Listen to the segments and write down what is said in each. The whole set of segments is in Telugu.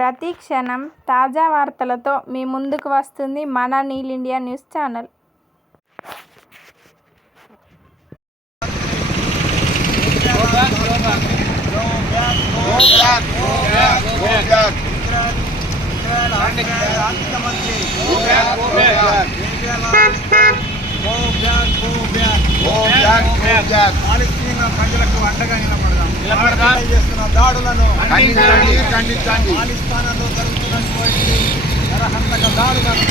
ప్రతి క్షణం తాజా వార్తలతో మీ ముందుకు వస్తుంది మన నీల్ ఇండియా న్యూస్ ఛానల్. పాలస్తీనా ప్రజలకు అండగా నిలబడదాం. చేస్తున్న దాడులను ఖండించండి. పాలస్తీనాలో జరుగుతున్నటువంటి నరహంతక దాడులను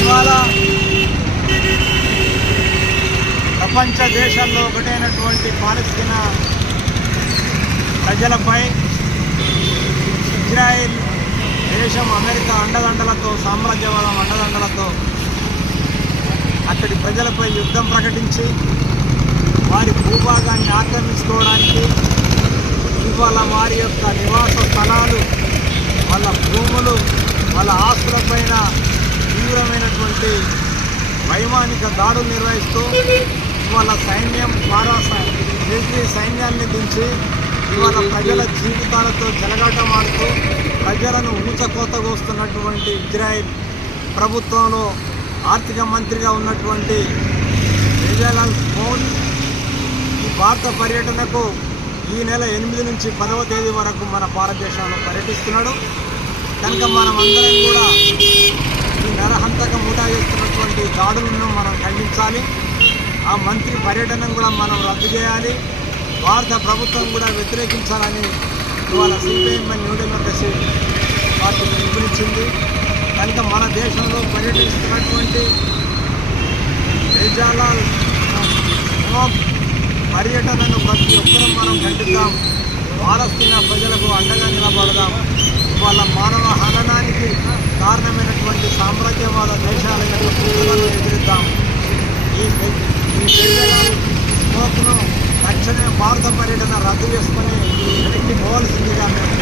ఇవాళ ప్రపంచ దేశాల్లో ఒకటైనటువంటి పాలస్తీనా ప్రజలపై ఇజ్రాయెల్ దేశం అమెరికా అండదండలతో, సామ్రాజ్యవాదం అండదండలతో అక్కడి ప్రజలపై యుద్ధం ప్రకటించి వారి భూభాగాన్ని ఆక్రమించుకోవడానికి, ఇవాళ వారి యొక్క నివాస స్థలాలు, వాళ్ళ భూములు, వాళ్ళ ఆస్తులపైన తీవ్రమైనటువంటి వైమానిక దాడులు నిర్వహిస్తూ ఇవాళ సైన్యం మిలిటరీ సైన్యాన్ని దించి ఇవాళ ప్రజల జీవితాలతో చెలగాటమాడుతూ ప్రజలను ఊచకోతగోస్తున్నటువంటి ఇజ్రాయెల్ ప్రభుత్వంలో ఆర్థిక మంత్రిగా ఉన్నటువంటి బెజాలెల్ స్మోట్రిచ్ ఈ భారత పర్యటనకు ఈ నెల 8 నుంచి 10వ తేదీ వరకు మన భారతదేశంలో పర్యటిస్తున్నాడు. కనుక మనమందరం కూడా ఈ నరహంతకం ముఠా చేస్తున్నటువంటి దాడులను మనం ఖండించాలి. ఆ మంత్రి పర్యటనను కూడా మనం రద్దు చేయాలి. భారత ప్రభుత్వం కూడా వ్యతిరేకించాలని ఇవాళ సిపిఐఎం న్యూ డెమోక్రసీ పార్టీ పిలుపునిచ్చింది. కనుక మన దేశంలో పర్యటిస్తున్నటువంటి బెజాలెల్ స్మోట్రిచ్ పర్యటనను ప్రతి ఒక్కరూ మనం ఖండిద్దాం. పాలస్తీనా ప్రజలకు అండగా నిలబడదాం. వాళ్ళ మానవ హననానికి కారణమైనటువంటి సామ్రాజ్యవాద దేశాల యొక్క కుట్రలను ఎదురిద్దాం. ఈ బెజాలెల్ స్మోట్రిచ్ను తక్షణమే భారత పర్యటన రద్దు చేసుకొని వెనక్కి పోవలసిందిగా మేము